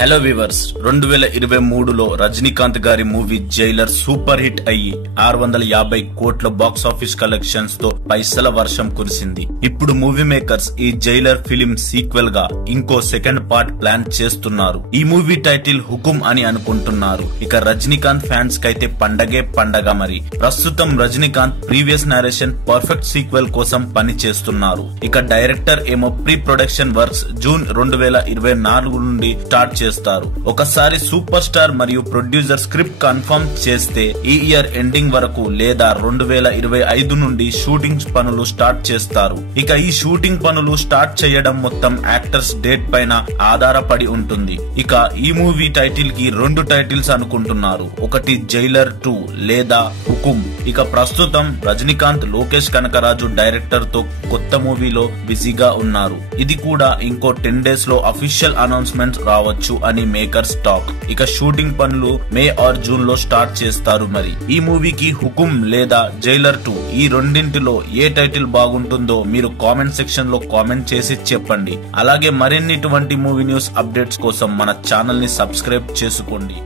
Hello viewers 2023లో Rajinikanth గారి movie Jailer super hit అయ్యి 650 కోట్ల బాక్స్ ఆఫీస్ కలెక్షన్స్ తో పైసల వర్షం కురిసింది. ఇప్పుడు మూవీ మేకర్స్ ఈ జైలర్ ఫిలిం సీక్వెల్ గా ఇంకో సెకండ్ పార్ట్ ప్లాన్ చేస్తున్నారు. ఈ మూవీ టైటిల్ హుకుం అని అనుకుంటున్నారు. ఇక రజనీకాంత్ ఫ్యాన్స్ కైతే పండగే పండగ. మరి ప్రస్తుతం Rajinikanth previous narration perfect sequel కోసం పని చేస్తున్నారు. ఇక డైరెక్టర్ ఏమో ప్రీ ప్రొడక్షన్ వర్క్స్ జూన్ 2024 నుండి స్టార్ట్ చేస్తారు. ఒకసారి సూపర్ స్టార్ మరియు ప్రొడ్యూసర్ స్క్రిప్ట్ కన్ఫర్మ్ చేస్తే ఈ ఇయర్ ఎండింగ్ వరకు లేదా 2025 నుండి షూటింగ్ పనులు స్టార్ట్ చేస్తారు. ఇక ఈ షూటింగ్ పనులు స్టార్ట్ చేయడం మొత్తం యాక్టర్స్ డేట్ పైన ఆధారపడి ఉంటుంది. ఇక ఈ మూవీ టైటిల్ కి 2 టైటిల్స్ అనుకుంటున్నారు. ఒకటి జైలర్ 2 లేదా హుకుం. ఇక ప్రస్తుతం రజనీకాంత్ లోకేష్ కనకరాజు డైరెక్టర్ తో కొత్త మూవీలో బిజీగా ఉన్నారు. ఇది కూడా ఇంకో 10 డేస్ లో అఫీషియల్ అనౌన్స్మెంట్ రావచ్చు అని మేకర్స్ టాక్. ఇక షూటింగ్ పనులు మే ఆర్ జూన్ లో స్టార్ట్ చేస్తారు. మరి ఈ మూవీకి హుకుం లేదా జైలర్ 2 ఈ రెండింటిలో ఏ టైటిల్ బాగుంటుందో మీరు కామెంట్ సెక్షన్ లో కామెంట్ చేసి చెప్పండి. అలాగే మరిన్ని ఇటువంటి మూవీ న్యూస్ అప్డేట్స్ కోసం మన ఛానల్ ని సబ్స్క్రైబ్ చేసుకోండి.